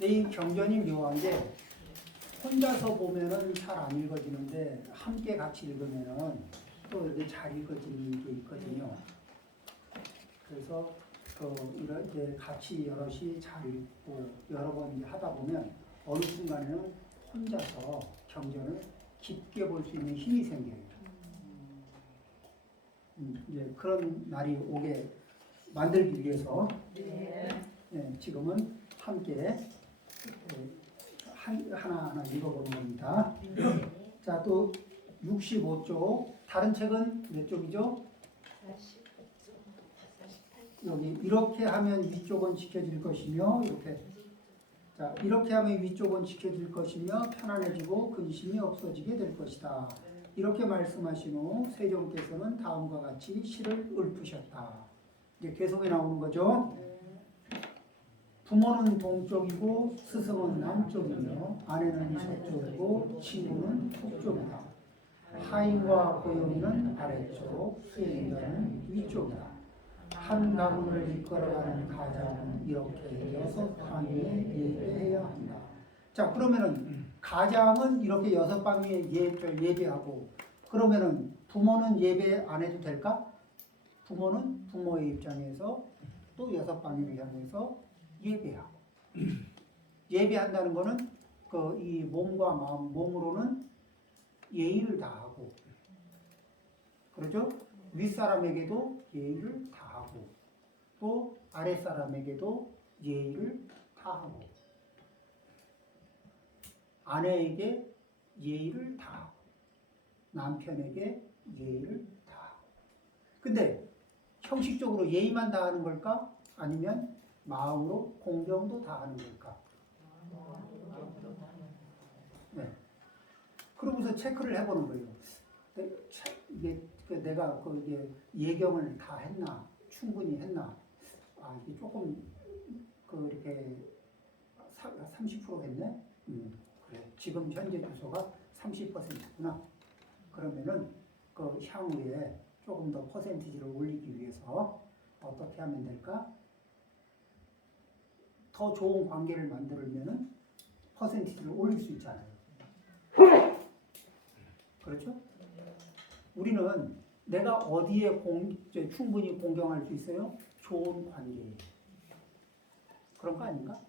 이 경전이 묘한 게 혼자서 보면은 잘 안 읽어지는데 함께 같이 읽으면은 또 이렇게 잘 읽어지는 게 있거든요. 그래서 이렇게 같이 여럿이 잘 읽고 여러 번 하다 보면 어느 순간에는 혼자서 경전을 깊게 볼 수 있는 힘이 생겨요. 이제 그런 날이 오게 만들기 위해서 지금은 함께 하나하나 읽어보는 겁니다. 자, 또 65쪽 다른 책은 몇 쪽이죠? 여기 이렇게 하면 위쪽은 지켜질 것이며 이렇게 하면 위쪽은 지켜질 것이며 편안해지고 근심이 없어지게 될 것이다. 이렇게 말씀하신 후 세종께서는 다음과 같이 시를 읊으셨다. 이제 계속에 나오는 거죠. 부모는 동쪽이고 스승은 남쪽이며 아내는 서쪽이고 친구는 북쪽이다. 하인과 고용이는 아래쪽, 수행자는 위쪽이다. 한 가문을 이끌어가는 가장은 이렇게 6방위에 예배해야 한다. 자, 그러면은 가장은 이렇게 6방위에 예배하고, 그러면은 부모는 예배 안 해도 될까? 부모는 부모의 입장에서 또 6방위를 향해서 예배하고, 예배한다는 거는 이 몸과 마음, 몸으로는 예의를 다하고, 그렇죠? 윗사람에게도 예의를 다하고, 또 아랫사람에게도 예의를 다하고, 아내에게 예의를 다하고, 남편에게 예의를 다하고. 근데 형식적으로 예의만 다하는 걸까? 아니면 마음으로 공경도 다하는 걸까? 네. 그러면서 체크를 해보는 거예요. 내가 이게 예경을 다 했나? 충분히 했나? 이게 조금 이렇게 30% 했네? 그래. 지금 현재 주소가 30%구나. 그러면은 향후에 조금 더 퍼센티지를 올리기 위해서 어떻게 하면 될까? 더 좋은 관계를 만들면은 퍼센티지를 올릴 수 있잖아요. 그렇죠? 우리는 내가 어디에 충분히 공경할 수 있어요? 좋은 관계에. 그런 거 아닌가?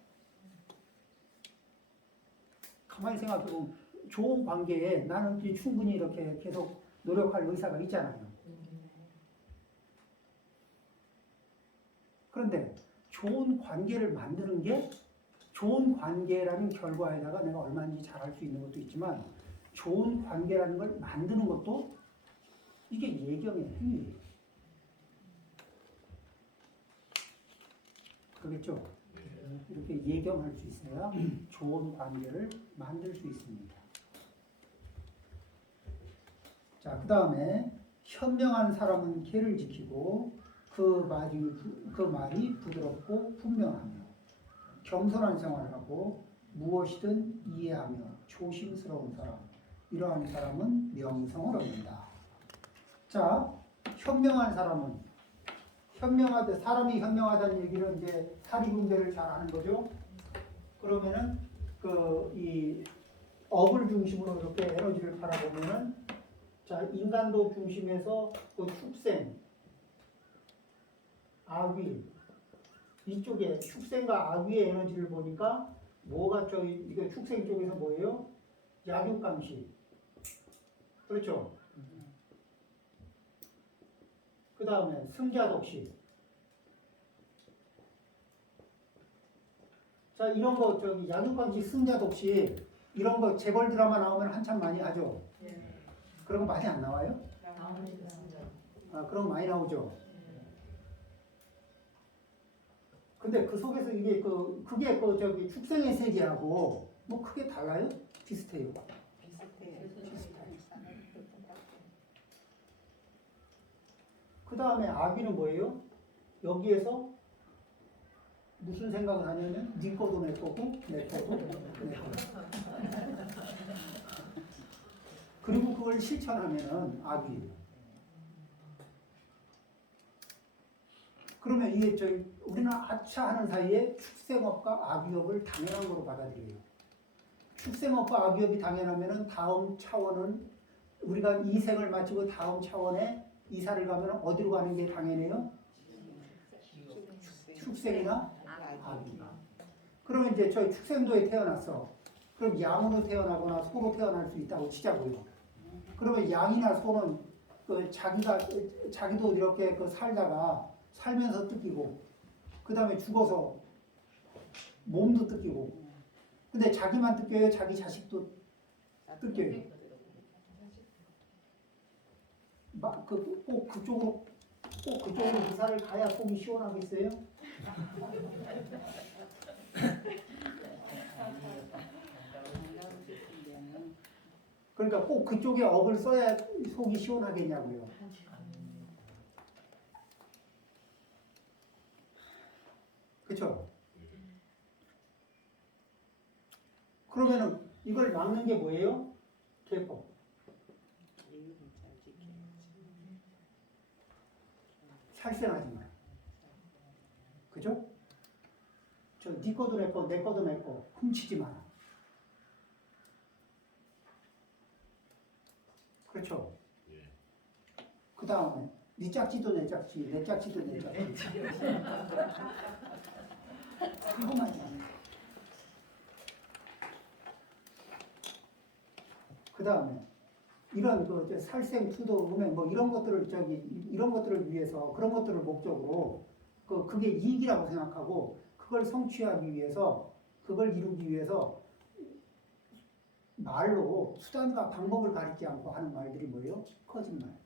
가만히 생각해보면 좋은 관계에 나는 충분히 이렇게 계속 노력할 의사가 있잖아요. 그런데 좋은 관계를 만드는 게 좋은 관계라는 결과에다가 내가 얼마든지 잘할 수 있는 것도 있지만 좋은 관계라는 걸 만드는 것도 이게 예경의 행위예요. 그렇겠죠? 이렇게 예경할 수 있어야 좋은 관계를 만들 수 있습니다. 자, 그 다음에 현명한 사람은 계를 지키고 그 말이 부드럽고 분명하며 겸손한 생활을 하고 무엇이든 이해하며 조심스러운 사람, 이러한 사람은 명성을 얻는다. 자, 현명한 사람은 사람이 현명하다는 얘기는 이제 사리분별을 잘 아는 거죠. 그러면은 이 업을 중심으로 이렇게 에너지를 바라보면은 자, 인간도 중심에서 축생, 아귀 이쪽에 축생과 아귀의 에너지를 보니까 뭐가 이게 축생 쪽에서 뭐예요? 약육감시. 그렇죠? 그 다음에 승자독시. 자, 이런 거 약육감시, 승자독시 이런 거 재벌 드라마 나오면 한참 많이 하죠. 그런 거 많이 안 나와요? 그런 거 많이 나오죠. 근데 그 속에서 이게 그게 축생의 세계하고 뭐 크게 달라요? 비슷해요. 그 다음에 아귀는 뭐예요? 여기에서 무슨 생각을 하냐면 네 거도 내 거고 내 거도 내 거고. 그리고 그걸 실천하면은 아귀예요. 그러면 이게 우리는 아차 하는 사이에 축생업과 악유업을 당연한 거로 받아들여요. 축생업과 악유업이 당연하면은 다음 차원은 우리가 이 생을 마치고 다음 차원에 이사를 가면 어디로 가는 게 당연해요? 축생이나 악유. 그러면 이제 저희 축생도에 태어났어. 그럼 양으로 태어나거나 소로 태어날 수 있다고 치자고요. 그러면 양이나 소는 자기도 이렇게 살다가 살면서 뜯기고, 그 다음에 죽어서 몸도 뜯기고. 근데 자기만 뜯겨요? 자기 자식도 뜯겨요? 꼭 그쪽으로 이사를 가야 속이 시원하겠어요? 그러니까 꼭 그쪽에 업을 써야 속이 시원하겠냐고요. 그렇죠? 그러면은 이걸 막는 게 뭐예요? 계법. 살생하지 마. 그죠? 네 거도 내 거, 내 거도 내 거. 훔치지 마라. 그렇죠? 그 다음에 네 짝지도 내 짝지, 내 짝지도 내 짝지. 그거만 해. 그 다음에 이런 살생, 투도, 음행 뭐 이런 것들을 이런 것들을 위해서 그런 것들을 목적으로 그게 이익이라고 생각하고 그걸 성취하기 위해서 그걸 이루기 위해서 말로 수단과 방법을 가리지 않고 하는 말들이 뭐예요? 거짓말.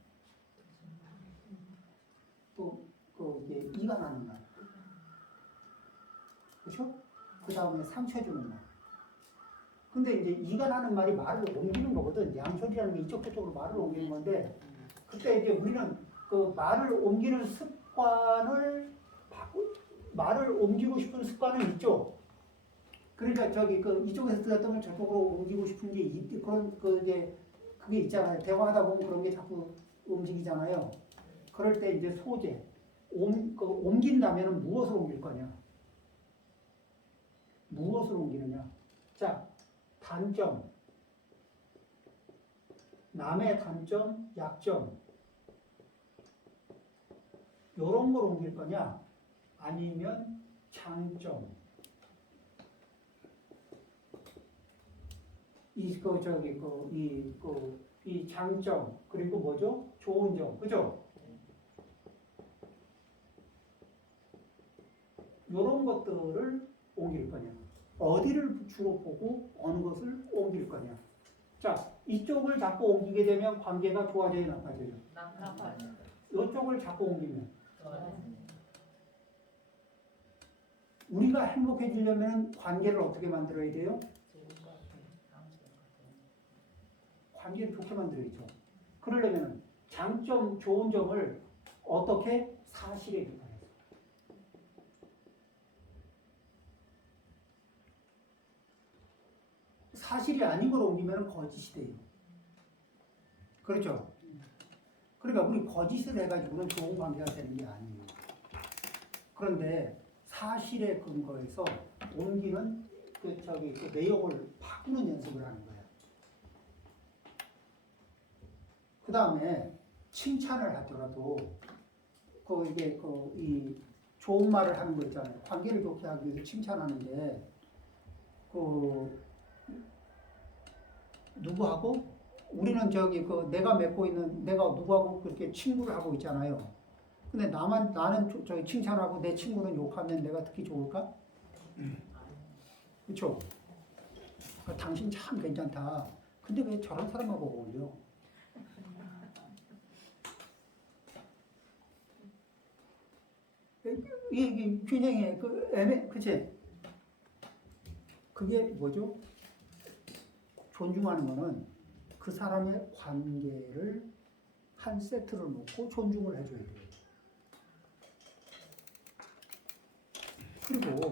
또 이게 이간하는 말. 그렇죠? 그 다음에 상처 주는 말. 근데 이제 이간하는 말이 말을 옮기는 거거든. 양소리라는 게 이쪽 저쪽으로 말을 옮기는 건데, 그때 이제 우리는 그 말을 옮기는 습관을 말을 옮기고 싶은 습관은 있죠. 그러니까 이쪽에서 들었던 걸 저쪽으로 옮기고 싶은 게 그런 이제 그게 있잖아요. 대화하다 보면 그런 게 자꾸 움직이잖아요. 그럴 때 이제 소재 옮긴다면은 무엇을 옮길 거냐? 무엇을 옮기느냐? 자, 단점, 남의 단점, 약점 이런 걸 옮길 거냐? 아니면 장점, 이 장점 그리고 뭐죠? 좋은 점, 그죠? 이런 것들을 옮길 거냐? 어디를 주로 보고 어느 것을 옮길 거냐? 자, 이쪽을 자꾸 옮기게 되면 관계가 좋아져요, 나빠져요? 나빠져요. 이쪽을 자꾸 옮기면 우리가 행복해지려면 관계를 어떻게 만들어야 돼요? 관계를 좋게 만들어야죠. 그러려면 장점, 좋은 점을 어떻게 사실에 비판해서 사실이 아닌 걸 옮기면 거짓이 돼요. 그렇죠? 그러니까 우리 거짓을 해가지고는 좋은 관계가 되는 게 아니에요. 그런데 사실에 근거해서 옮기는 그 내용을 바꾸는 연습을 하는 거예요. 그 다음에 칭찬을 하더라도 이 좋은 말을 하는 거 있잖아요. 관계를 좋게 하기 위해서 칭찬하는데 누구하고 우리는 내가 맺고 있는 내가 누구하고 그렇게 친구를 하고 있잖아요. 근데 나는 칭찬하고 내 친구는 욕하면 내가 듣기 좋을까? 그렇죠? 당신 참 괜찮다. 근데 왜 저런 사람하고 어울려? 이게 균형이 그치? 그게 뭐죠? 존중하는 거는 그 사람의 관계를 한 세트로 놓고 존중을 해줘야 돼요. 그리고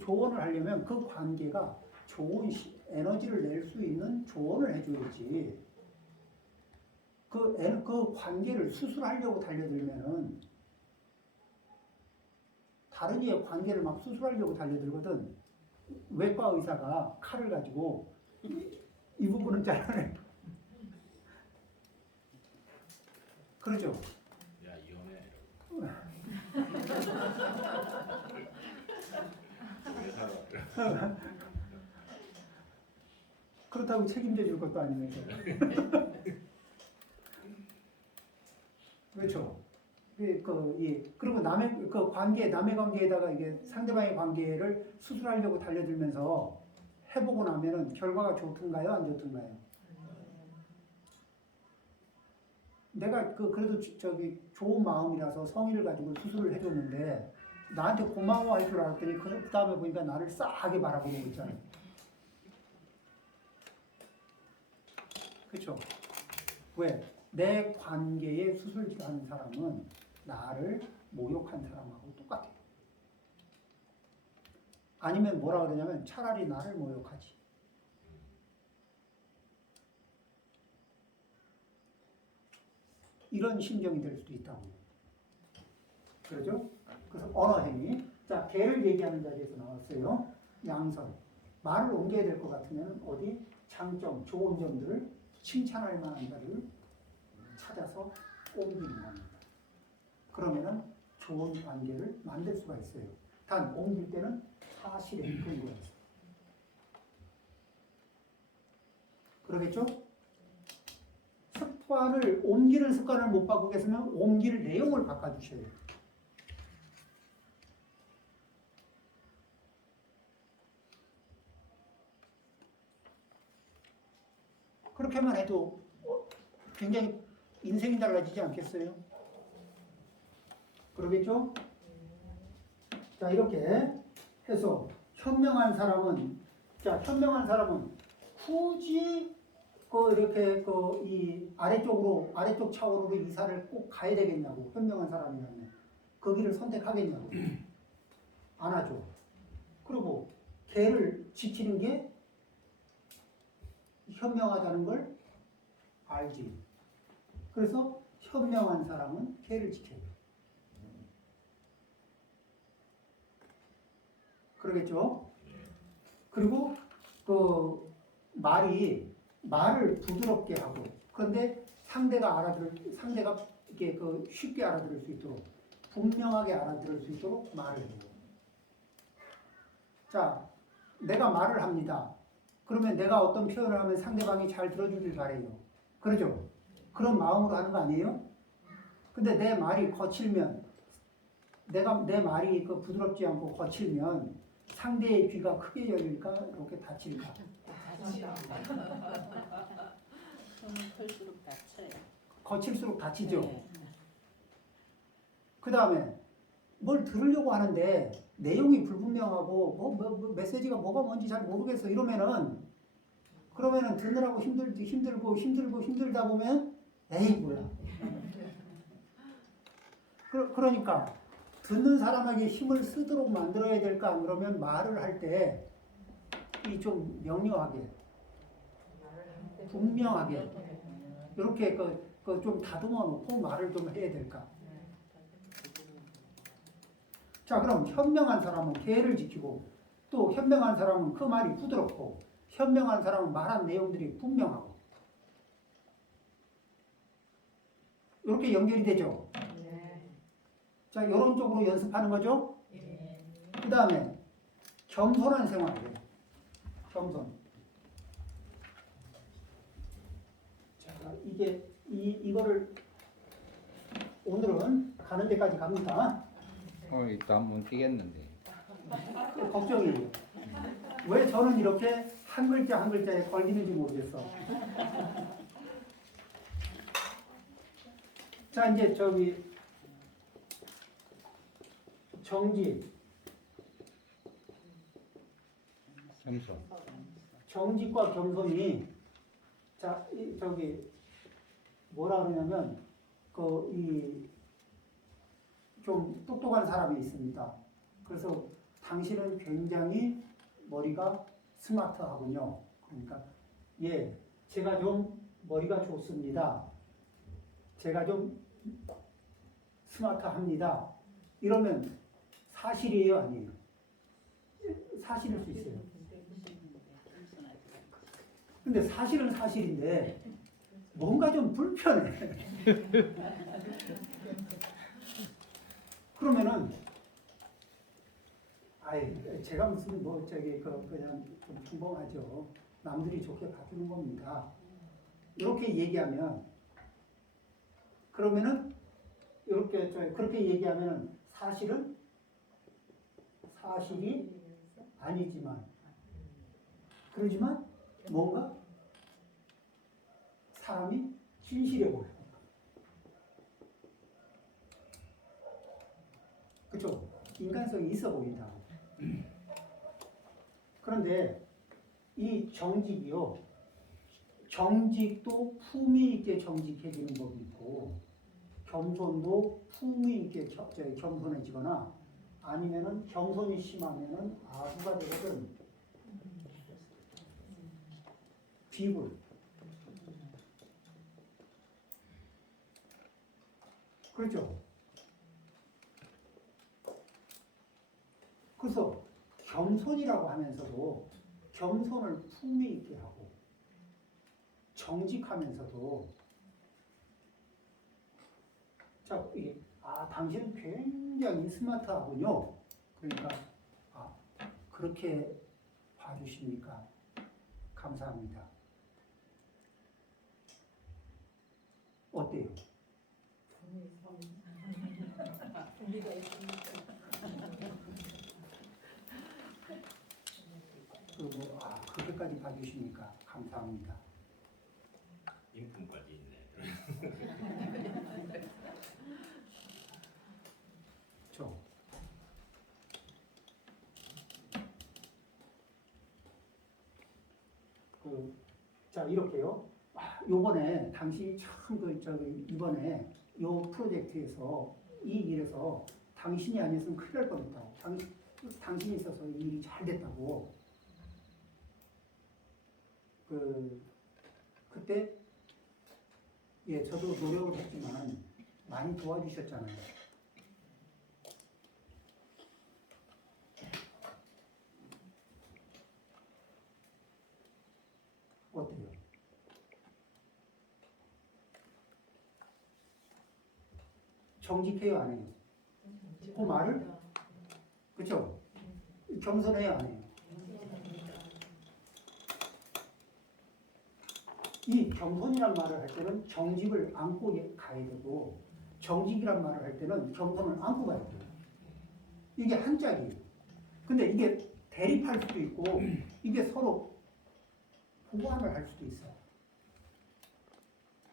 조언을 하려면 그 관계가 좋은 에너지를 낼 수 있는 조언을 해줘야지. 그 관계를 수술하려고 달려들면은 다른 이의 관계를 막 수술하려고 달려들거든. 외과 의사가 칼을 가지고 이 부분은 잘라내. 그러죠? 야 이혼해. 회사가 그렇다고 책임져 줄 것도 아니면서. 그렇죠? 그리고 남의 그 관계, 남의 관계에다가 이게 상대방의 관계를 수술하려고 달려들면서 해보고 나면은 결과가 좋든가요, 안 좋든가요? 내가 그래도 저기 좋은 마음이라서 성의를 가지고 수술을 해줬는데 나한테 고마워할 줄 알았더니 그 다음에 보니까 나를 싸하게 바라보고 있잖아요. 그렇죠? 왜? 내 관계에 수술질 하는 사람은 나를 모욕한 사람하고 똑같아요. 아니면 뭐라 그러냐면 차라리 나를 모욕하지. 이런 심정이 될 수도 있다고. 그렇죠? 그래서 언어행위. 자, 개를 얘기하는 자리에서 나왔어요. 양선. 말을 옮겨야 될 것 같으면 어디? 장점, 좋은 점들을 칭찬할 만한 자리를 찾아서 옮기는 겁니다. 그러면은 좋은 관계를 만들 수가 있어요. 단 옮길 때는 사실에 근거해서. 그러겠죠? 습관을 옮기는 습관을 못 바꾸겠으면 옮길 내용을 바꿔주셔야 돼요. 그렇게만 해도 굉장히 인생이 달라지지 않겠어요? 그러겠죠? 자, 이렇게 해서 현명한 사람은 굳이 이렇게 이 아래쪽 차원으로 이사를 꼭 가야 되겠냐고. 현명한 사람이라면 그 길을 선택하겠냐고. 안 하죠. 그리고 개를 지키는 게 현명하다는 걸 알지. 그래서 현명한 사람은 개를 지켜요. 그러겠죠? 그리고 말을 부드럽게 하고, 그런데 상대가 이게 쉽게 알아들을 수 있도록, 분명하게 알아들을 수 있도록 말을 해요. 자, 내가 말을 합니다. 그러면 내가 어떤 표현을 하면 상대방이 잘 들어주길 바래요. 그러죠? 그런 마음으로 하는 거 아니에요? 근데 내 말이 거칠면, 내 말이 부드럽지 않고 거칠면 상대의 귀가 크게 열릴까? 이렇게 닫힐까? 클수록 다쳐요. 거칠수록 닫히죠? 네. 그 다음에 뭘 들으려고 하는데 내용이 불분명하고 메시지가 뭐가 뭔지 잘 모르겠어 그러면은 듣느라고 힘들다 보면 에이 뭐야. 그러니까 듣는 사람에게 힘을 쓰도록 만들어야 될까? 안 그러면 말을 할 때 이 좀 명료하게 분명하게 이렇게 좀 다듬어 놓고 말을 좀 해야 될까? 자, 그럼 현명한 사람은 계를 지키고, 또 현명한 사람은 그 말이 부드럽고, 현명한 사람은 말한 내용들이 분명하고, 이렇게 연결이 되죠. 자, 이런 쪽으로 연습하는 거죠. 그 다음에 겸손한 생활이에요. 겸손. 자, 이거를 오늘은 가는 데까지 갑니다. 이따 한번 뛰겠는데. 걱정이에요. 왜 저는 이렇게 한 글자 한 글자에 걸리는지 모르겠어. 자, 이제 겸손. 정직과 겸손이, 자, 뭐라 그러냐면, 좀 똑똑한 사람이 있습니다. 그래서 당신은 굉장히 머리가 스마트하군요. 그러니까, 예, 제가 좀 머리가 좋습니다. 제가 좀 스마트합니다. 이러면 사실이에요, 아니에요? 사실일 수 있어요. 근데 사실은 사실인데 뭔가 좀 불편해. 그러면은 아이 제가 무슨 뭐 저기 그냥 좀 평범하죠. 남들이 좋게 봐주는 겁니다. 이렇게 얘기하면 그러면은 이렇게 그렇게 얘기하면 사실은 사실이 아니지만 그러지만 뭔가 사람이 진실해 보여. 그렇죠? 인간성이 있어 보인다. 그런데 이 정직이요. 정직도 품위 있게 정직해지는 법이 있고 겸손도 품위 있게 겸손해지거나 아니면은 겸손이 심하면은 아부가 되거든. 비굴. 그렇죠? 그래서 겸손이라고 하면서도 겸손을 품위 있게 하고 정직하면서도 자 이게 당신은 굉장히 스마트하군요. 그러니까 그렇게 봐주십니까? 감사합니다. 어때요? 그리고 그렇게까지 봐주십니까? 감사합니다. 인품까지 있네. 그렇죠? 자 이렇게요. 요번에 당신이 참 이번에 요 프로젝트에서 이 일에서 당신이 아니었으면 큰일 날 뻔했다고. 당신이 있어서 이 일이 잘 됐다고. 그때 예 저도 노력을 했지만 많이 도와주셨잖아요. 어때요? 정직해요, 안 해요? 그 말을 그렇죠? 겸손해요, 안 해요? 이 겸손이란 말을 할 때는 정직을 안고 가야 되고 정직이란 말을 할 때는 겸손을 안고 가야 돼요. 이게 한 짝이에요. 근데 이게 대립할 수도 있고 이게 서로 보완을 할 수도 있어요.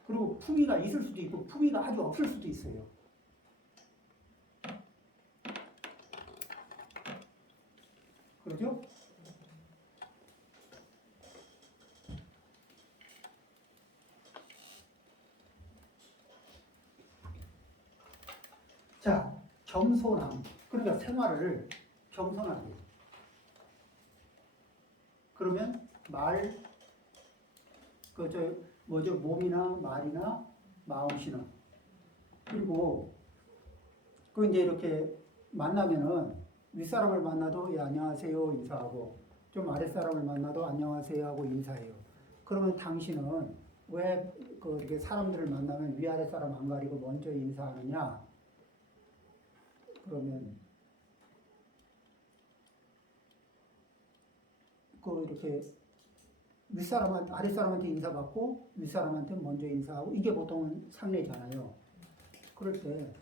그리고 품위가 있을 수도 있고 품위가 아주 없을 수도 있어요. 그렇죠? 자, 겸손함. 그러니까 생활을 겸손하게. 그러면 몸이나 말이나 마음씨나. 그리고 이제 이렇게 만나면은 윗사람을 만나도 예, 안녕하세요 인사하고 좀 아랫사람을 만나도 안녕하세요 하고 인사해요. 그러면 당신은 왜 이렇게 사람들을 만나면 위아래 사람 안 가리고 먼저 인사하느냐? 그러면 이렇게 아랫사람한테 인사받고 윗사람한테 먼저 인사하고 이게 보통은 상례잖아요. 그럴 때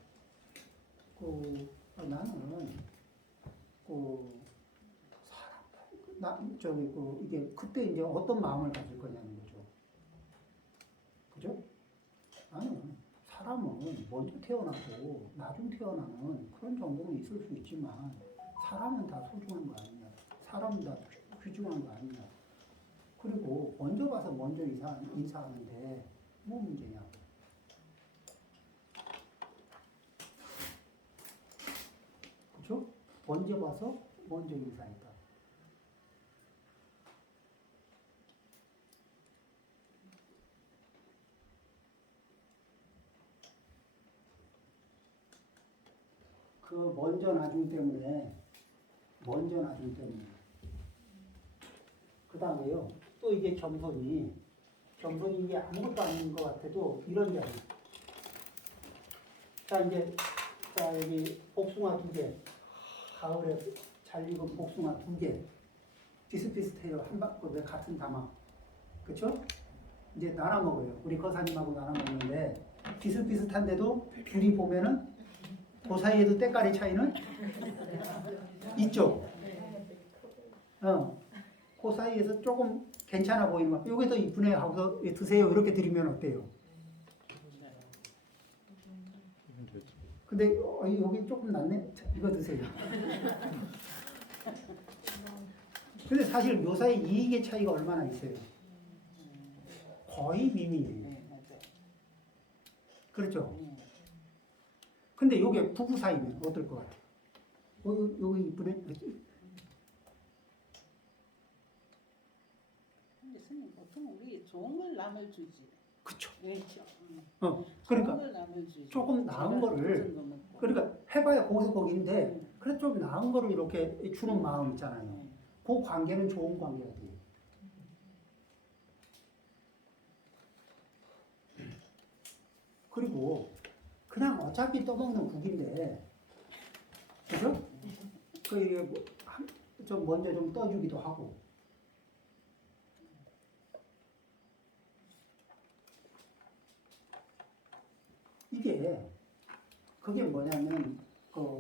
나는 이게 그때 이제 어떤 마음을 가질 거냐는 거죠. 그죠? 나는 사람은 먼저 태어나고 나중 태어나는 그런 정도는 있을 수 있지만 사람은 다 소중한 거 아니냐. 사람은 다 귀중한 거 아니냐. 그리고 먼저 가서 먼저 인사하는데 뭐 문제냐. 그렇죠? 먼저 봐서 먼저 인사했다. 그 먼저 나중 때문에 그 다음에요. 또 이게 겸손이 이게 아무것도 아닌 것 같아도 이런 자리. 자 이제 자 여기 복숭아 2개, 가을에 잘 익은 복숭아 2개, 비슷비슷해요. 왜 같은 다마, 그렇죠? 이제 나눠 먹어요. 우리 거사님하고 나눠 먹는데 비슷비슷한데도 둘이 보면은 그 사이에도 때깔의 차이는 있죠. 그 사이에서 조금 괜찮아 보이면 요게 더 이쁘네 하고서 드세요. 이렇게 드리면 어때요? 근데 여기 조금 낫네. 자, 이거 드세요. 근데 사실 요 사이 이익의 차이가 얼마나 있어요? 거의 미미해요. 그렇죠? 근데 요게 부부 사이면 어떨 것 같아요? 요거 이쁘네? 근데 스님 보통 우리 좋은 걸 남을 주지. 그쵸. 그렇죠. 그러니까 좋은 걸 남을 주지. 조금 나은 거를, 그러니까 해봐야 거기서 거기인데 그래 좀 나은 거를 이렇게 주는 마음 있잖아요. 그 관계는 좋은 관계가 돼요. 그리고 그냥 어차피 떠먹는 국인데, 그죠? 이게 좀 먼저 좀 떠주기도 하고. 그게 뭐냐면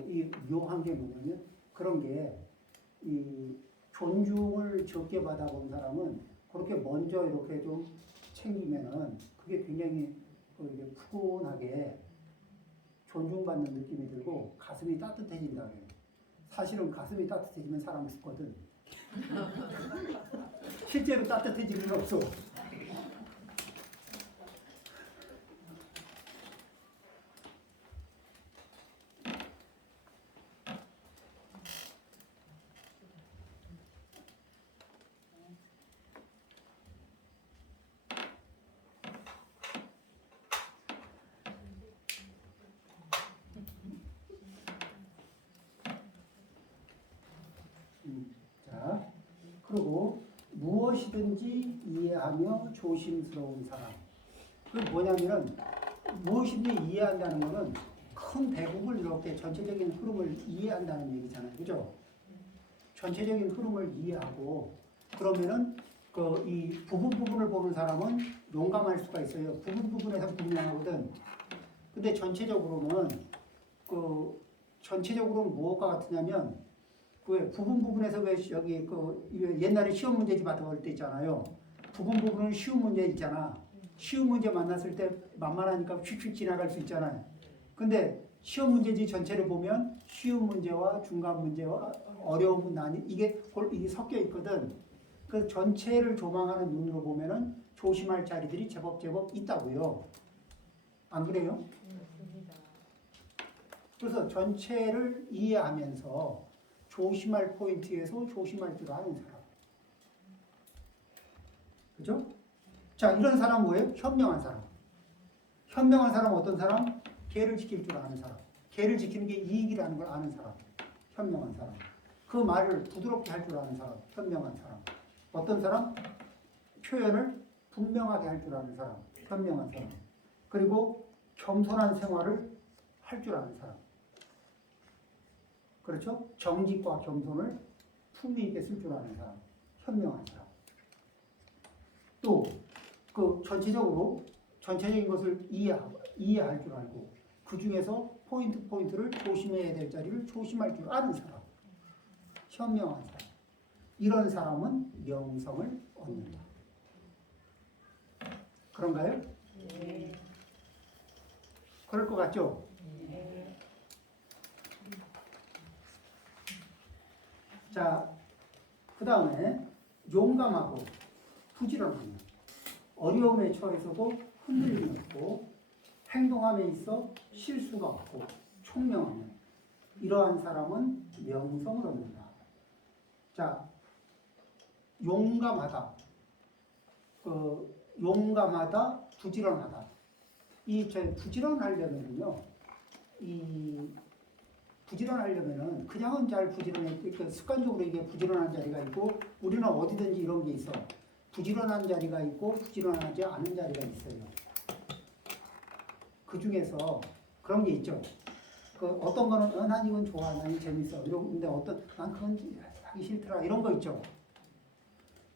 이 묘한 게 뭐냐면 그런 게 이 존중을 적게 받아본 사람은 그렇게 먼저 이렇게 좀 챙기면은 그게 굉장히 이게 푸근하게 존중받는 느낌이 들고 가슴이 따뜻해진다 그래요. 사실은 가슴이 따뜻해지면 사람이 죽거든. 실제로 따뜻해질 일 없어. 자, 그리고 무엇이든지 이해하며 조심스러운 사람. 그게 뭐냐면은 무엇이든지 이해한다는 거는 큰 대국을 이렇게 전체적인 흐름을 이해한다는 얘기잖아요. 그죠? 전체적인 흐름을 이해하고 그러면은 이 부분을 보는 사람은 용감할 수가 있어요. 부분에서 분명하거든. 근데 전체적으로는 전체적으로는 뭐가 같으냐면 왜 부분에서 왜 여기 옛날에 시험 문제집 받아볼 때 있잖아요. 부분은 쉬운 문제 있잖아. 쉬운 문제 만났을 때 만만하니까 휙휙 지나갈 수 있잖아요. 근데 시험 문제집 전체를 보면 쉬운 문제와 중간 문제와 어려운 문제 이게 섞여 있거든. 그 전체를 조망하는 눈으로 보면은 조심할 자리들이 제법 있다고요. 안 그래요? 그래서 전체를 이해하면서 조심할 포인트에서 조심할 줄 아는 사람. 그죠? 자, 이런 사람 뭐예요? 현명한 사람. 현명한 사람은 어떤 사람? 계를 지킬 줄 아는 사람. 계를 지키는 게 이익이라는 걸 아는 사람. 현명한 사람. 그 말을 부드럽게 할 줄 아는 사람. 현명한 사람. 어떤 사람? 표현을 분명하게 할 줄 아는 사람. 현명한 사람. 그리고 겸손한 생활을 할 줄 아는 사람. 그렇죠? 정직과 겸손을 품위 있게 쓸 줄 아는 사람. 현명한 사람. 또 전체적인 것을 이해할 줄 알고 그 중에서 포인트를 조심해야 될 자리를 조심할 줄 아는 사람. 현명한 사람. 이런 사람은 명성을 얻는다. 그런가요? 네. 그럴 것 같죠? 네. 자, 그 다음에 용감하고 부지런하며 어려움에 처해서도 흔들림이 없고 행동함에 있어 실수가 없고 총명하며 이러한 사람은 명성을 얻는다. 자, 용감하다, 부지런하다. 부지런하려면요, 부지런하려면은 그냥은 잘 부지런해. 그러니까 습관적으로 이게 부지런한 자리가 있고 우리는 어디든지 이런 게 있어. 부지런한 자리가 있고 부지런하지 않은 자리가 있어요. 그 중에서 그런 게 있죠. 그 어떤 거는 난 이건 좋아, 난 이거 재밌어. 근데 어떤 난 그건 하기 싫더라 이런 거 있죠.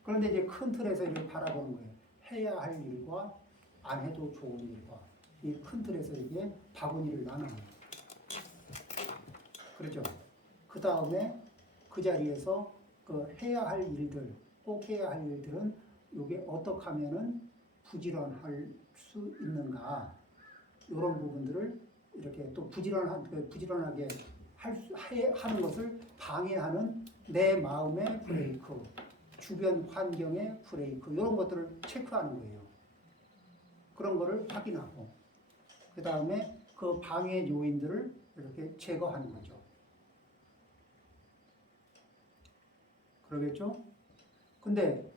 그런데 이제 큰 틀에서 이렇게 바라보는 거예요. 해야 할 일과 안 해도 좋은 일과 이 큰 틀에서 이게 바구니를 나눠요. 그렇죠. 그 다음에 그 자리에서 그 해야 할 일들, 꼭 해야 할 일들은 이게 어떻게 하면은 부지런할 수 있는가 이런 부분들을 이렇게 또 부지런하게 하는 것을 방해하는 내 마음의 브레이크, 주변 환경의 브레이크 이런 것들을 체크하는 거예요. 그런 거를 확인하고 그 다음에 그 방해 요인들을 이렇게 제거하는 거죠. 그러겠죠? 근데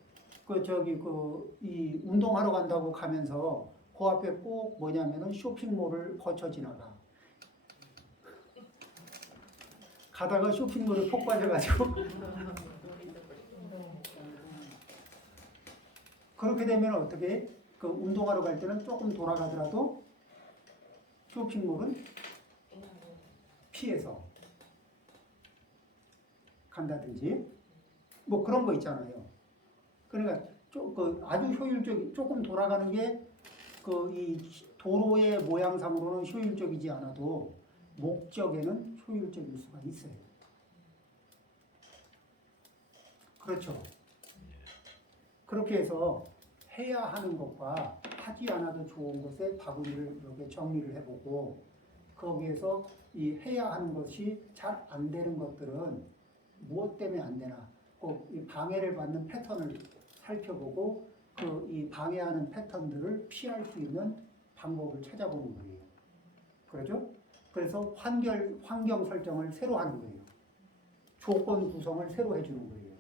이 운동하러 간다고 가면서 그 앞에 꼭 뭐냐면은 쇼핑몰을 거쳐 지나가. 가다가 쇼핑몰에 폭 빠져가지고 그렇게 되면 어떻게 그 운동하러 갈 때는 조금 돌아가더라도 쇼핑몰은 피해서 간다든지 뭐 그런 거 있잖아요. 그러니까 아주 효율적이 조금 돌아가는 게 이 도로의 모양상으로는 효율적이지 않아도 목적에는 효율적일 수가 있어요. 그렇죠. 그렇게 해서 해야 하는 것과 하지 않아도 좋은 것의 바구니를 이렇게 정리를 해보고 거기에서 이 해야 하는 것이 잘 안 되는 것들은 무엇 때문에 안 되나 꼭 이 방해를 받는 패턴을 살펴보고 이 방해하는 패턴들을 피할 수 있는 방법을 찾아보는 거예요. 그렇죠? 그래서 환경 설정을 새로 하는 거예요. 조건 구성을 새로 해주는 거예요.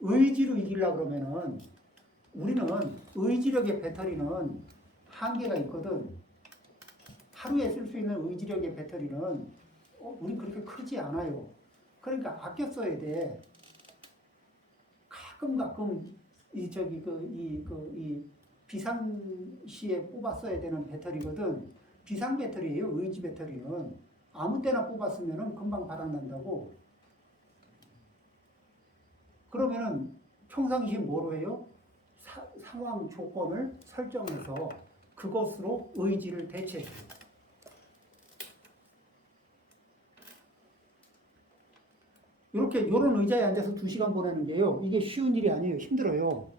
의지로 이기려고 그러면은 우리는 의지력의 배터리는 한계가 있거든. 하루에 쓸 수 있는 의지력의 배터리는 우리 그렇게 크지 않아요. 그러니까 아껴 써야 돼. 가끔 이 비상시에 뽑아 써야 되는 배터리거든. 비상 배터리예요. 의지 배터리는 아무 때나 뽑았으면은 금방 바닥난다고. 그러면은 평상시에 뭐로 해요? 상황 조건을 설정해서 그것으로 의지를 대체해요. 요런 의자에 앉아서 2시간 보내는 게요. 이게 쉬운 일이 아니에요. 힘들어요.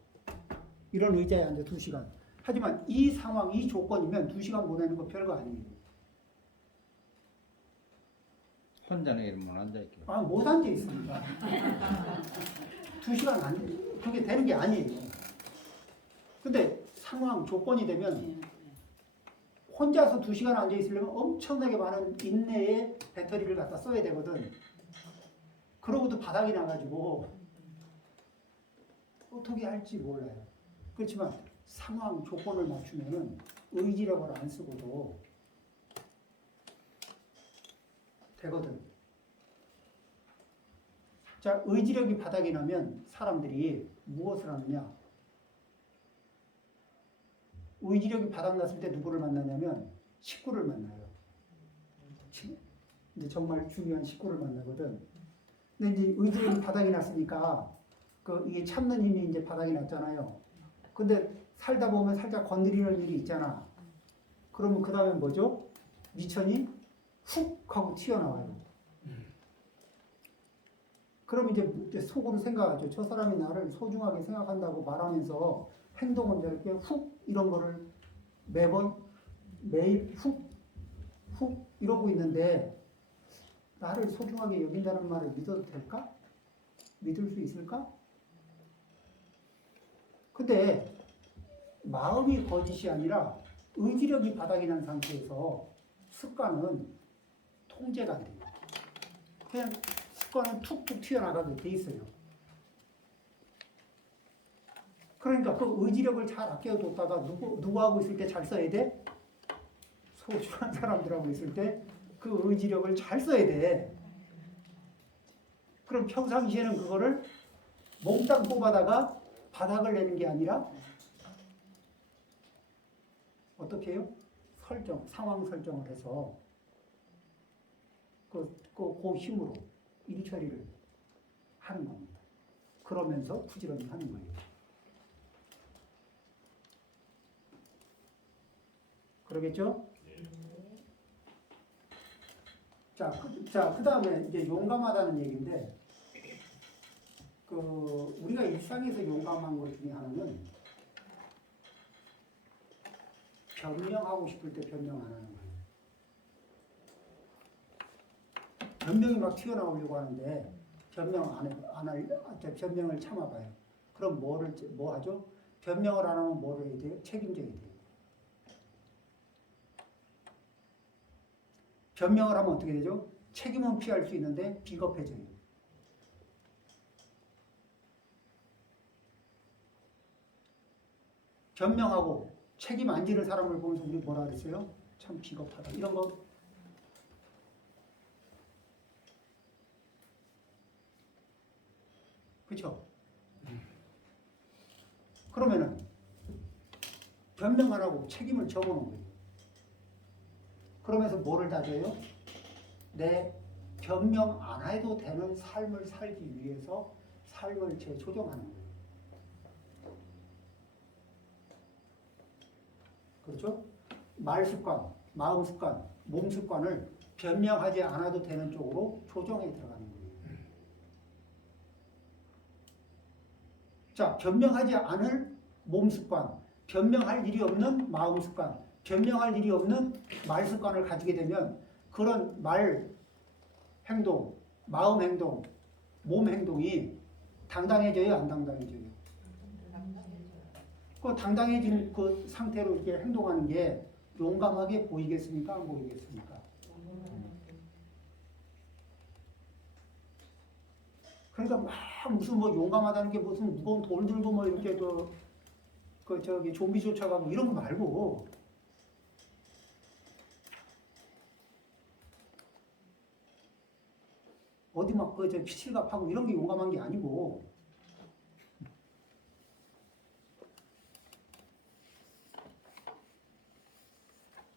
이런 의자에 앉아 2시간. 하지만 이 상황, 이 조건이면 2시간 보내는 거 별거 아니에요. 혼자는 이러면 앉아있게. 못 앉아 있습니다. 2시간 안 돼. 그게 되는 게 아니에요. 근데 상황, 조건이 되면 혼자서 2시간 앉아 있으려면 엄청나게 많은 인내의 배터리를 갖다 써야 되거든. 그러고도 바닥이 나가지고 어떻게 할지 몰라요. 그렇지만 상황, 조건을 맞추면은 의지력을 안 쓰고도 되거든. 자, 의지력이 바닥이 나면 사람들이 무엇을 하느냐? 의지력이 바닥났을 때 누구를 만나냐면 식구를 만나요. 이제 정말 중요한 식구를 만나거든. 근데 이제 의지력이 바닥이 났으니까 이게 참는 힘이 이제 바닥이 났잖아요. 근데 살다 보면 살짝 건드리는 일이 있잖아. 그러면 그 다음에 뭐죠? 미천이 훅 하고 튀어나와요. 그럼 이제 속으로 생각하죠. 저 사람이 나를 소중하게 생각한다고 말하면서 행동은 저렇게 훅 이런 거를 매일 훅 이러고 있는데 나를 소중하게 여긴다는 말을 믿어도 될까? 믿을 수 있을까? 근데 마음이 거짓이 아니라 의지력이 바닥이 난 상태에서 습관은 통제가 돼요. 그냥 습관은 툭툭 튀어나가게 돼 있어요. 그러니까 그 의지력을 잘 아껴뒀다가 누구하고 있을 때 잘 써야 돼? 소중한 사람들하고 있을 때 그 의지력을 잘 써야 돼. 그럼 평상시에는 그거를 몽땅 뽑아다가 바닥을 내는 게 아니라 어떻게 해요? 상황 설정을 해서 그 힘으로 일 처리를 하는 겁니다. 그러면서 부지런히 하는 거예요. 그러겠죠? 그 다음에 이제 용감하다는 얘기인데, 우리가 일상에서 용감한 것 중에 하나는 변명하고 싶을 때 변명 안 하는 거예요. 변명이 막 튀어나오려고 하는데 변명을 참아봐요. 그럼 뭐 하죠? 변명을 안 하면 뭐를 해야 돼요? 책임져야 돼요. 변명을 하면 어떻게 되죠? 책임은 피할 수 있는데 비겁해져요. 변명하고 책임 안 지는 사람을 보면서 우리 뭐라 그랬어요? 참 비겁하다. 이런 거. 그렇죠? 그러면은 변명 안 하고 책임을 져보는 거예요. 그러면서 뭐를 다져요? 내 변명 안 해도 되는 삶을 살기 위해서 삶을 재조정하는 거예요. 그렇죠? 말 습관, 마음 습관, 몸 습관을 변명하지 않아도 되는 쪽으로 조정해 들어가는 거예요. 자, 변명하지 않을 몸 습관, 변명할 일이 없는 마음 습관, 변명할 일이 없는 말 습관을 가지게 되면 그런 말 행동, 마음 행동, 몸 행동이 당당해져요, 안 당당해져요? 그 당당해진 그 상태로 이렇게 행동하는 게 용감하게 보이겠습니까? 안 보이겠습니까? 그러니까 막 무슨 뭐 용감하다는 게 무슨 무거운 돌 들고 뭐 이렇게 좀비 쫓아가고 이런 거 말고 어디 막 피칠갑하고 이런 게 용감한 게 아니고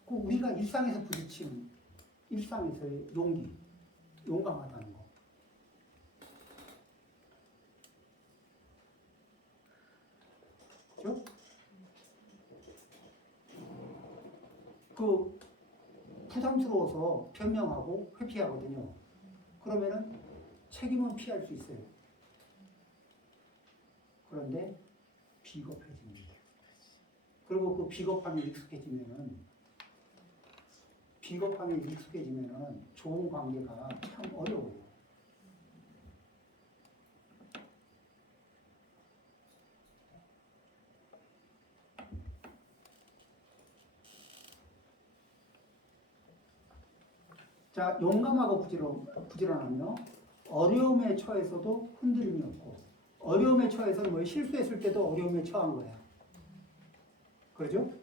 우리가 일상에서 부딪히는 일상에서의 용감하다는 거. 그렇죠? 부담스러워서 변명하고 회피하거든요. 그러면은 책임은 피할 수 있어요. 그런데 비겁해집니다. 그리고 그 비겁함에 익숙해지면은 좋은 관계가 참 어려워요. 자, 용감하고 부지런하며 어려움에 처해서도 흔들림이 없고, 어려움에 처해서는 뭐 실수했을 때도 어려움에 처한 거야. 그렇죠?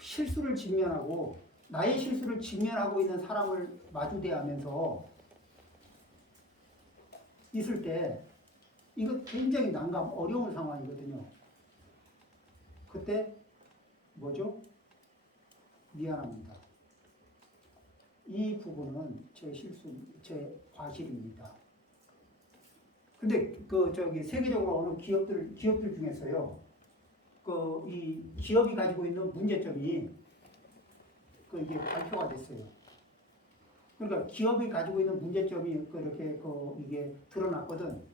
실수를 직면하고 나의 실수를 직면하고 있는 사람을 마주대하면서 있을 때 이거 굉장히 어려운 상황이거든요. 그때 뭐죠? 미안합니다. 이 부분은 제 과실입니다. 근데 세계적으로 어느 기업들 중에서요, 이 기업이 가지고 있는 문제점이 이게 발표가 됐어요. 그러니까 기업이 가지고 있는 문제점이 이게 드러났거든.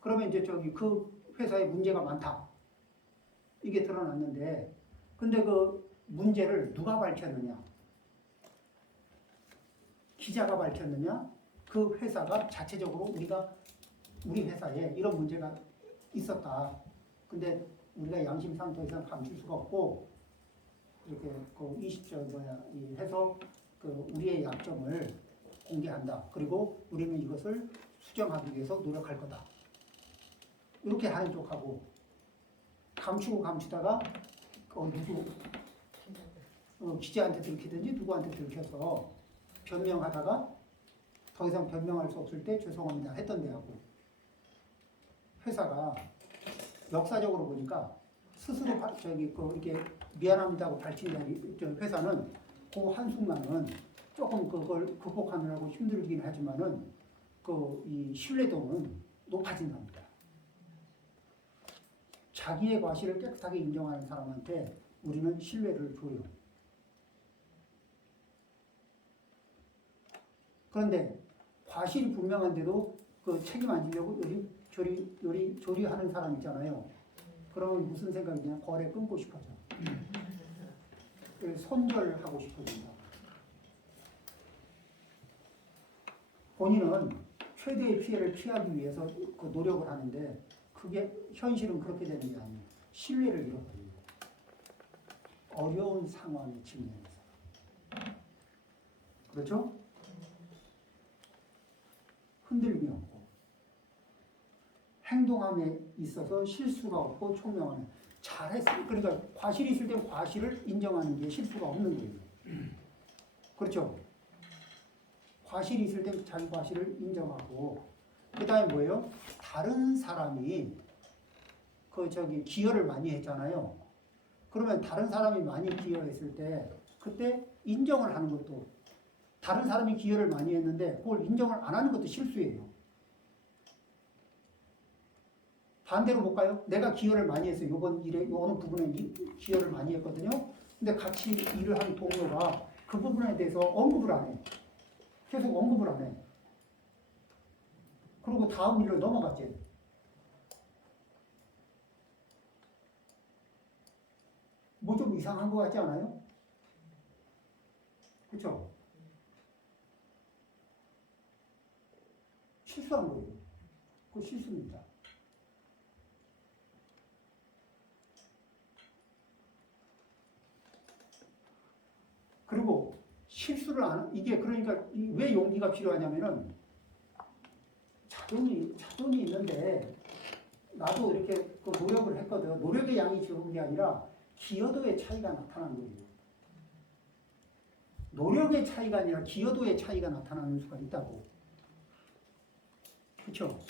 그러면 이제 그 회사에 문제가 많다. 이게 드러났는데, 근데 그 문제를 누가 밝혔느냐? 기자가 밝혔느냐? 그 회사가 자체적으로 우리 회사에 이런 문제가 있었다. 근데 우리가 양심상 더 이상 감출 수가 없고, 이렇게 해서 우리의 약점을 공개한다. 그리고 우리는 이것을 수정하기 위해서 노력할 거다. 이렇게 하는 쪽하고, 감추다가 기자한테 들키든지 누구한테 들켜서 변명하다가 더 이상 변명할 수 없을 때 죄송합니다 했던 데하고 회사가 역사적으로 보니까 스스로 이렇게 미안합니다고 밝힌 회사는 그 한순간은 조금 그걸 극복하느라고 힘들긴 하지만은 이 신뢰도는 높아진답니다. 자기의 과실을 깨끗하게 인정하는 사람한테 우리는 신뢰를 줘요. 그런데 과실이 분명한데도 그 책임 안 지려고 조리하는 사람 있잖아요. 그러면 무슨 생각이냐? 거래 끊고 싶어져. 손절하고 싶어진다. 본인은 최대의 피해를 피하기 위해서 그 노력을 하는데 그게 현실은 그렇게 되는 게 아니에요. 신뢰를 잃어버리고 어려운 상황에 직면해서. 그렇죠? 흔들림이 없고 행동함에 있어서 실수가 없고 총명하네. 잘했어. 그러니까 과실이 있을 때 과실을 인정하는 게 실수가 없는 거예요. 그렇죠? 과실이 있을 때 자기 과실을 인정하고 그 다음에 뭐예요? 다른 사람이 기여를 많이 했잖아요. 그러면 다른 사람이 많이 기여했을 때 그때 인정을 하는 것도 다른 사람이 기여를 많이 했는데 그걸 인정을 안 하는 것도 실수예요. 반대로 볼까요? 내가 기여를 많이 했어요. 이번 일에 어느 부분에 기여를 많이 했거든요. 근데 같이 일을 한 동료가 그 부분에 대해서 언급을 안 해. 계속 언급을 안 해. 그리고 다음 일로 넘어갔지. 뭐 좀 이상한 것 같지 않아요? 그렇죠? 실수한 거예요. 그거 실수입니다. 그리고 실수를 안, 이게 그러니까 왜 용기가 필요하냐면은 자존이 있는데 나도 이렇게 그 노력을 했거든. 노력의 양이 적은 게 아니라 기여도의 차이가 나타난 거예요. 노력의 차이가 아니라 기여도의 차이가 나타나는 수가 있다고. 그렇죠?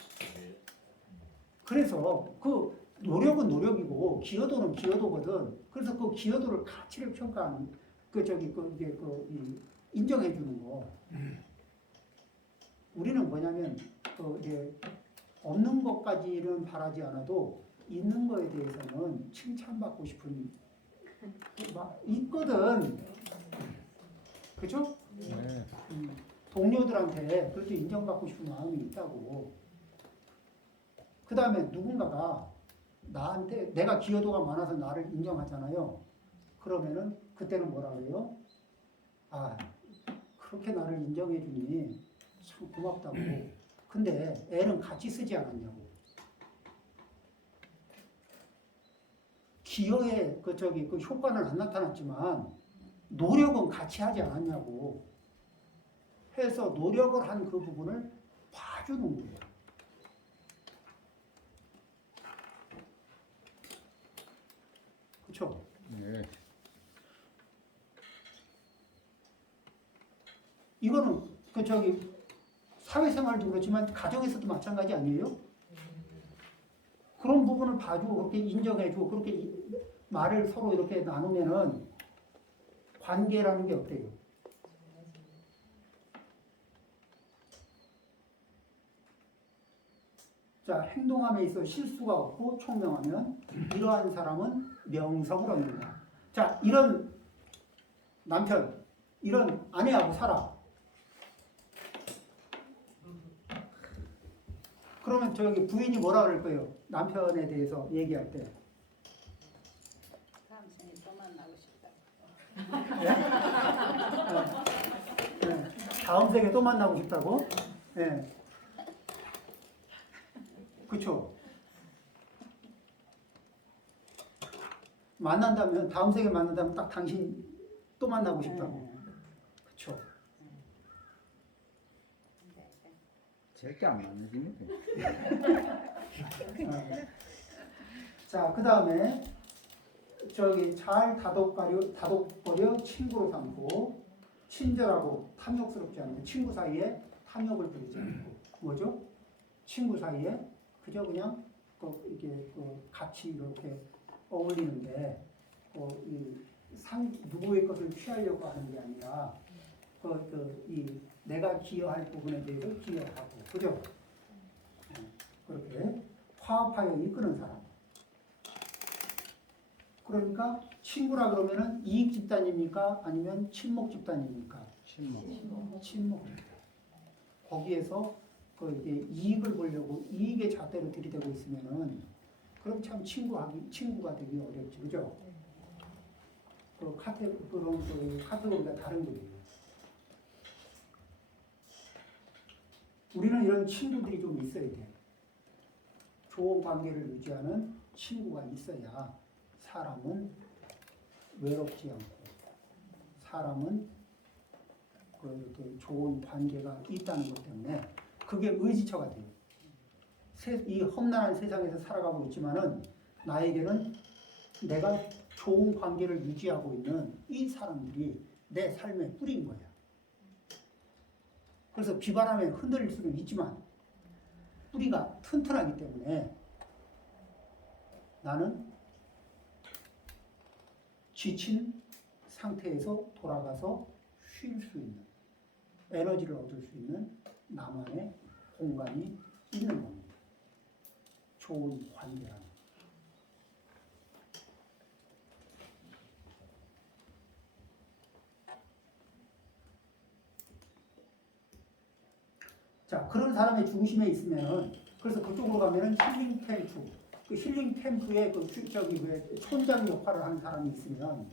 그래서 그 노력은 노력이고 기여도는 기여도거든. 그래서 그 기여도를 가치를 평가하는 인정해 주는 거. 우리는 뭐냐면 이제 없는 것까지는 바라지 않아도 있는 거에 대해서는 칭찬받고 싶은 막 있거든. 그렇죠? 네. 동료들한테 그래도 인정받고 싶은 마음이 있다고. 그 다음에 누군가가 나한테 내가 기여도가 많아서 나를 인정하잖아요. 그러면은 그때는 뭐라 그래요? 아, 그렇게 나를 인정해 주니 참 고맙다고. 근데 애는 같이 쓰지 않았냐고. 기여의 그 효과는 안 나타났지만 노력은 같이 하지 않았냐고 해서 노력을 한 그 부분을 봐주는 거예요. 그렇죠? 네. 이거는 사회생활도 그렇지만 가정에서도 마찬가지 아니에요? 그런 부분을 봐주고 그렇게 인정해주고 그렇게 말을 서로 이렇게 나누면은 관계라는 게 어때요? 자, 행동함에 있어 실수가 없고 총명하면 이러한 사람은 명성을 얻는다. 자, 이런 남편, 이런 아내하고 살아. 그러면 부인이 뭐라 그럴 거예요? 남편에 대해서 얘기할 때. 다음 생에 또 만나고 싶다. 다음 생에 또 만나고 싶다고? 네. 그쵸? 다음 생에 만난다면 딱 당신 또 만나고 싶다고. 그쵸? 절대 안 만나집니다. 자, 그 다음에 잘 다독거려 친구로 삼고 친절하고 탐욕스럽지 않은 친구 사이에 탐욕을 부리지 않고 뭐죠? 친구 사이에 그저 그냥 이게 같이 이렇게 어울리는데 누구의 것을 취하려고 하는 게 아니라 내가 기여할 부분에 대해서 기여하고 그죠? 그렇게 화합하여 이끄는 사람. 그러니까 친구라 그러면은 이익 집단입니까? 아니면 친목 집단입니까? 친목. 친목 집단. 거기에서 이게 이익을 보려고 이익의 잣대로 들이대고 있으면은 그럼 참 친구가 되기 어렵죠, 그죠? 그런 카테고리가 다른 거예요. 우리는 이런 친구들이 좀 있어야 돼. 좋은 관계를 유지하는 친구가 있어야 사람은 외롭지 않고 사람은 이렇게 좋은 관계가 있다는 것 때문에 그게 의지처가 돼요. 이 험난한 세상에서 살아가고 있지만은 나에게는 내가 좋은 관계를 유지하고 있는 이 사람들이 내 삶의 뿌리인 거야. 그래서 비바람에 흔들릴 수는 있지만 뿌리가 튼튼하기 때문에 나는 지친 상태에서 돌아가서 쉴 수 있는 에너지를 얻을 수 있는 나만의 공간이 있는 겁니다. 좋은 관계라는. 자, 그런 사람의 중심에 있으면은 그래서 그쪽으로 가면은 힐링 캠프, 그 힐링 캠프에 촌장 역할을 하는 사람이 있으면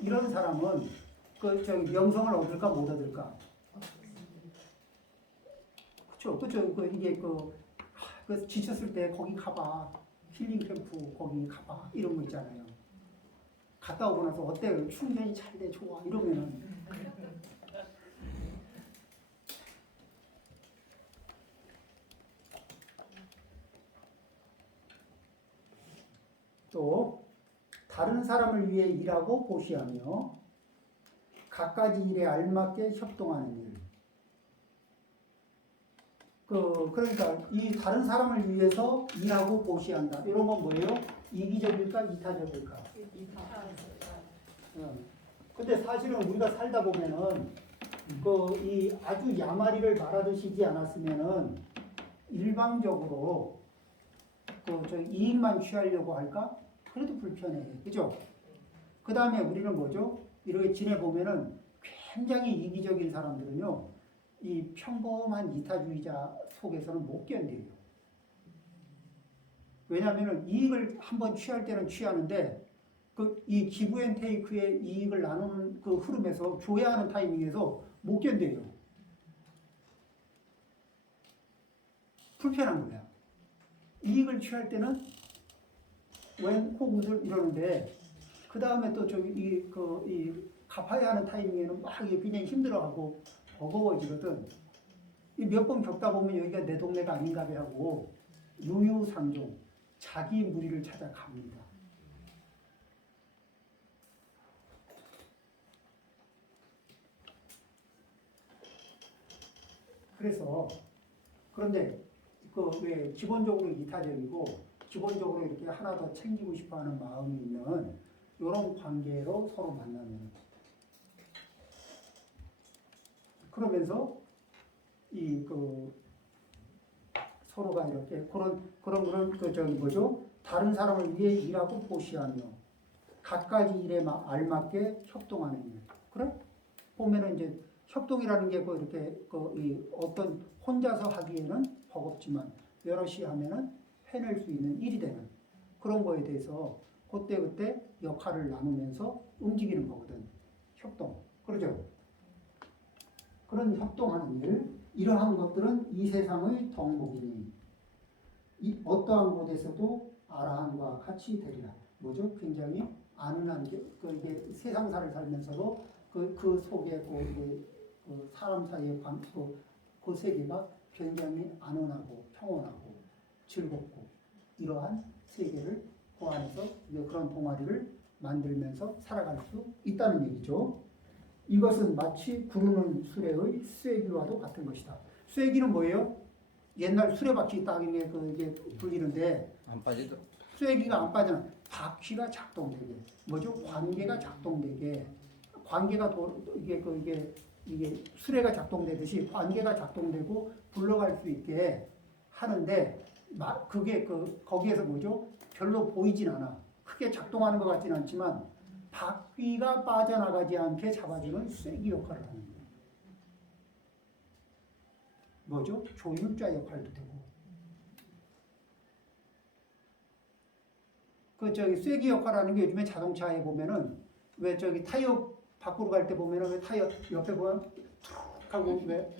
이런 사람은 명성을 얻을까 못 얻을까? 그렇죠. 이게 지쳤을 때 거기 가봐, 힐링 캠프 거기 가봐 이런 거 있잖아요. 갔다 오고 나서 어때요? 충전이 잘 돼, 좋아 이러면은. 또 다른 사람을 위해 일하고 보시하며 갖가지 일에 알맞게 협동하는 일. 그러니까 이 다른 사람을 위해서 일하고 보시한다. 이런 건 뭐예요? 이기적일까 이타적일까? 근데 사실은 우리가 살다 보면은 이 아주 야마리를 말아드시지 않았으면은 일방적으로 이익만 취하려고 할까? 그래도 불편해. 그죠? 그 다음에 우리는 뭐죠? 이렇게 지내보면은 굉장히 이기적인 사람들은요, 이 평범한 이타주의자 속에서는 못 견뎌요. 왜냐하면은 이익을 한번 취할 때는 취하는데, 이 기브 앤 테이크의 이익을 나누는 그 흐름에서 줘야 하는 타이밍에서 못 견뎌요. 불편한 거야. 이익을 취할 때는 웬코 웃을 이러는데 그 다음에 또 갚아야 하는 타이밍에는 막 굉장히 힘들어하고 버거워지거든. 몇 번 겪다 보면 여기가 내 동네가 아닌가 하고 유유상종 자기 무리를 찾아갑니다. 그래서 그런데 왜 기본적으로 이타적이고 기본적으로 이렇게 하나 더 챙기고 싶어하는 마음이 있는 이런 관계로 서로 만나면 그러면서 서로가 이렇게 그런 뭐죠? 다른 사람을 위해 일하고 보시하며 갖가지 일에 알맞게 협동하는 일. 그래? 보면은 이제 협동이라는 게 이렇게 어떤 혼자서 하기에는 버겁지만 여럿이 하면은 해낼 수 있는 일이 되는 그런 거에 대해서 그때 역할을 나누면서 움직이는 거거든. 협동. 그러죠? 그런 협동하는 일, 이러한 것들은 이 세상의 덕목이니 어떠한 곳에서도 아라한과 같이 되리라. 뭐죠? 굉장히 안은한 이게 세상사를 살면서도 그 속에 사람 사이의 그 세계가 굉장히 안온하고 평온하고 즐겁고 이러한 세계를 그 안에서 그런 동아리를 만들면서 살아갈 수 있다는 얘기죠. 이것은 마치 구르는 수레의 쐐기와도 같은 것이다. 쐐기는 뭐예요? 옛날 수레바퀴 딱 이게 불리는데 안 빠지도. 쐐기가 안 빠져나 바퀴가 작동되게 뭐죠? 관계가 작동되게 관계가 이게 수레가 작동되듯이 관계가 작동되고 굴러갈 수 있게 하는데 그게 거기에서 뭐죠? 별로 보이진 않아. 크게 작동하는 것 같지는 않지만 바퀴가 빠져나가지 않게 잡아주는 쐐기 역할을 하는 거예요. 뭐죠? 조율자 역할도 되고. 쐐기 역할하는 게 요즘에 자동차에 보면은 왜 타이어 밖으로 갈 때 보면은 왜 타이어 옆에 보면 툭 하고 왜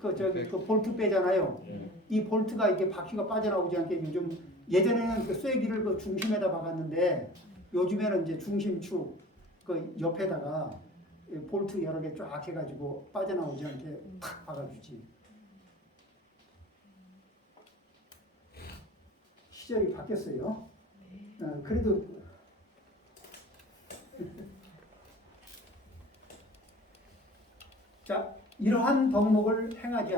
그 볼트 빼잖아요. 이 볼트가 이게 바퀴가 빠져나오지 않게 요즘 예전에는 쐐기를 중심에다 박았는데 요즘에는 이제 중심축 옆에다가 볼트 여러 개 쫙 해가지고 빠져나오지 않게 탁 박아주지. 시절이 바뀌었어요. 그래도 자, 이러한 덕목을 행하지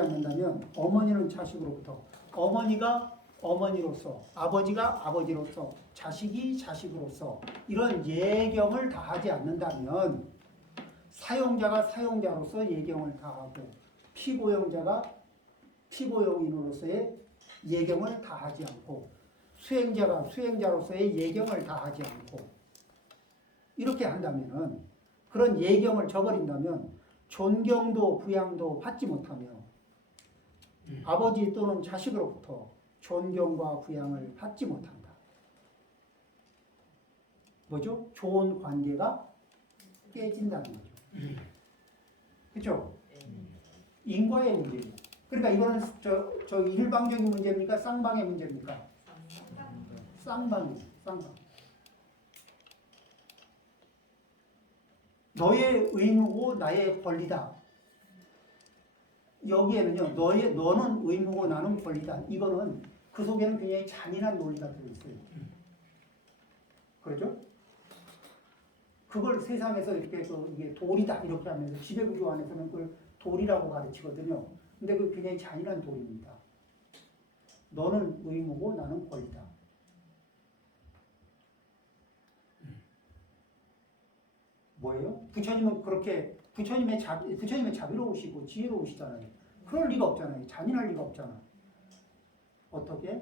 않는다면 어머니는 자식으로부터, 어머니가 어머니로서, 아버지가 아버지로서, 자식이 자식으로서 이런 예경을 다하지 않는다면 사용자가 사용자로서 예경을 다하고 피고용자가 피고용인으로서의 예경을 다하지 않고 수행자가 수행자로서의 예경을 다하지 않고 이렇게 한다면은 그런 예경을 저버린다면 존경도 부양도 받지 못하며 아버지 또는 자식으로부터 존경과 부양을 받지 못한다. 뭐죠? 좋은 관계가 깨진다는 거죠. 그렇죠? 인과의 문제예요. 그러니까 이거는 저 일방적인 문제입니까? 쌍방의 문제입니까? 쌍방이에요. 쌍방. 너의 의무고 나의 권리다. 여기에는요, 너는 의무고 나는 권리다. 이거는 그 속에는 굉장히 잔인한 논리가 들어있어요. 그렇죠? 그걸 세상에서 이렇게 이게 도리다 이렇게 하면서 지배구조 안에서는 그걸 도리라고 가르치거든요. 근데 그 굉장히 잔인한 도리입니다. 너는 의무고 나는 권리다. 뭐예요? 부처님은 그렇게 부처님의 자비로우시고 지혜로우시잖아요. 그럴 리가 없잖아요. 잔인할 리가 없잖아. 어떻게?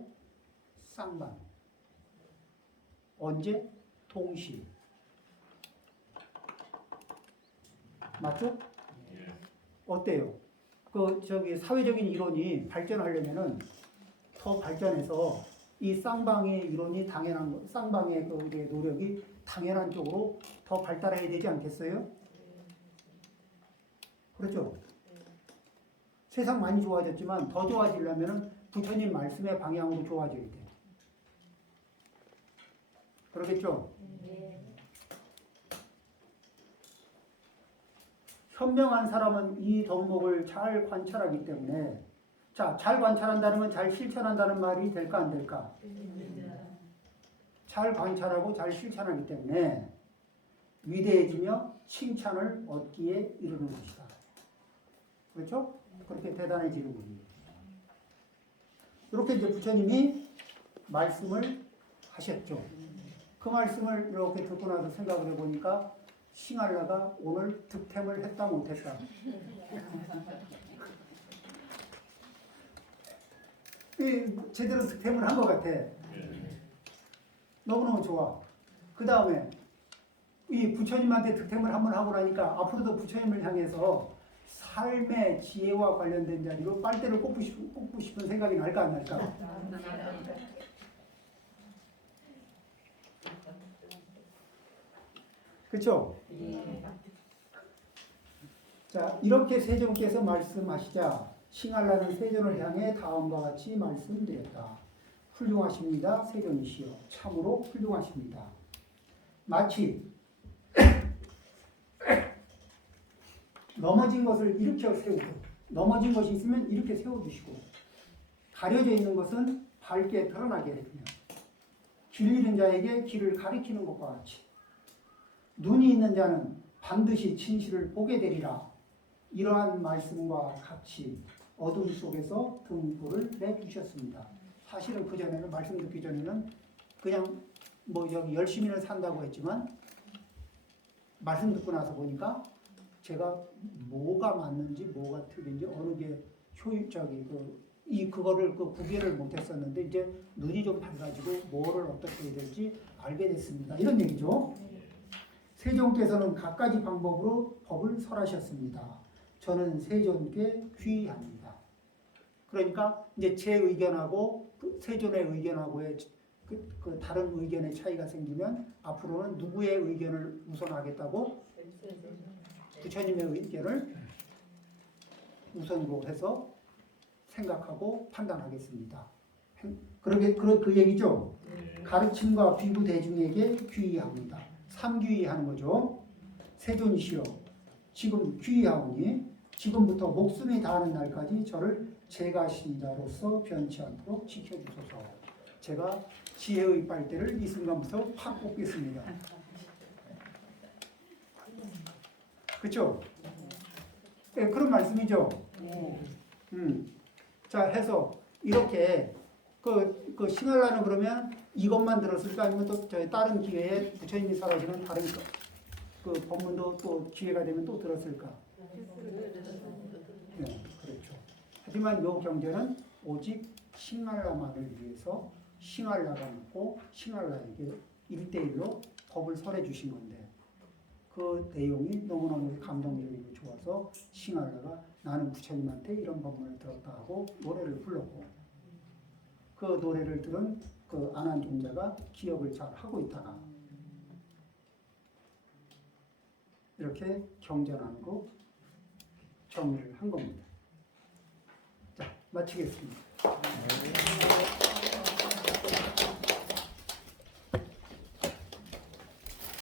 쌍방. 언제? 동시. 맞죠? 어때요? 사회적인 이론이 발전하려면은 더 발전해서 이 쌍방의 이론이 당연한 거, 쌍방의 노력이 당연한 쪽으로 더 발달해야 되지 않겠어요? 그렇죠? 세상 많이 좋아졌지만 더 좋아지려면은 부처님 말씀의 방향으로 좋아져야 돼. 그러겠죠? 현명한 사람은 이 덕목을 잘 관찰하기 때문에 자, 잘 관찰한다는 건 잘 실천한다는 말이 될까 안 될까? 잘 관찰하고 잘 실천하기 때문에 위대해지며 칭찬을 얻기에 이르는 것이다. 그렇죠? 그렇게 대단해지는 겁니다. 이렇게 이제 부처님이 말씀을 하셨죠. 그 말씀을 이렇게 듣고 나서 생각을 해보니까 싱할라가 오늘 득템을 했다 못했다. 제대로 득템을 한 것 같아. 너무너무 좋아. 그 다음에 이 부처님한테 득템을 한번 하고 나니까 앞으로도 부처님을 향해서 삶의 지혜와 관련된 자리로 빨대를 꽂고 싶은 생각이 날까 안 날까? 그렇죠? 자, 이렇게 세존께서 말씀하시자 싱할라는 세존을 향해 다음과 같이 말씀드렸다. 훌륭하십니다. 세존이시여. 참으로 훌륭하십니다. 마치 넘어진 것을 일으켜 세우고 넘어진 것이 있으면 이렇게 세워주시고 가려져 있는 것은 밝게 드러나게 해주며 길 잃은 자에게 길을 가리키는 것과 같이 눈이 있는 자는 반드시 진실을 보게 되리라. 이러한 말씀과 같이 어둠 속에서 등불을 내주셨습니다. 사실은 그전에는 말씀 듣기 전에는 그냥 뭐 여기 열심히는 산다고 했지만 말씀 듣고 나서 보니까 제가 뭐가 맞는지 뭐가 틀린지 어느 게 효율적이 그거를 구별을 못했었는데 이제 눈이 좀 밝아지고 뭐를 어떻게 해야 될지 알게 됐습니다. 이런 얘기죠. 세존께서는 갖가지 방법으로 법을 설하셨습니다. 저는 세존께 귀의합니다. 그러니까 이제 제 의견하고 세존의 의견하고의 그 다른 의견의 차이가 생기면 앞으로는 누구의 의견을 우선하겠다고? 부처님의 의견을 우선으로 해서 생각하고 판단하겠습니다. 그 얘기죠. 가르침과 비구 대중에게 귀의합니다. 삼귀의하는 거죠. 세존이시여 지금 귀의하오니 지금부터 목숨이 다하는 날까지 저를 제가 신자로서 변치 않도록 지켜주소서. 제가 지혜의 빨대를 이 순간부터 확 꽂겠습니다. 그렇죠? 네, 그런 말씀이죠. 자, 해서 이렇게 그 신할라는 그러면 이것만 들었을까 아니면 또 저희 다른 기회에 부처님이 설하시는 다른 그 법문도 또 기회가 되면 또 들었을까? 네, 그렇죠. 하지만 요 경제는 오직 신할라만을 위해서 신할라가 있고 신할라에게 1대1로 법을 설해 주신 건데 그 내용이 너무너무 감동적이고 좋아서 신할라가 나는 부처님한테 이런 법문을 들었다 하고 노래를 불렀고 그 노래를 들은 그 안한종자가 기억을 잘 하고 있다가 이렇게 경전하는 거 정리를 한 겁니다. 자, 마치겠습니다.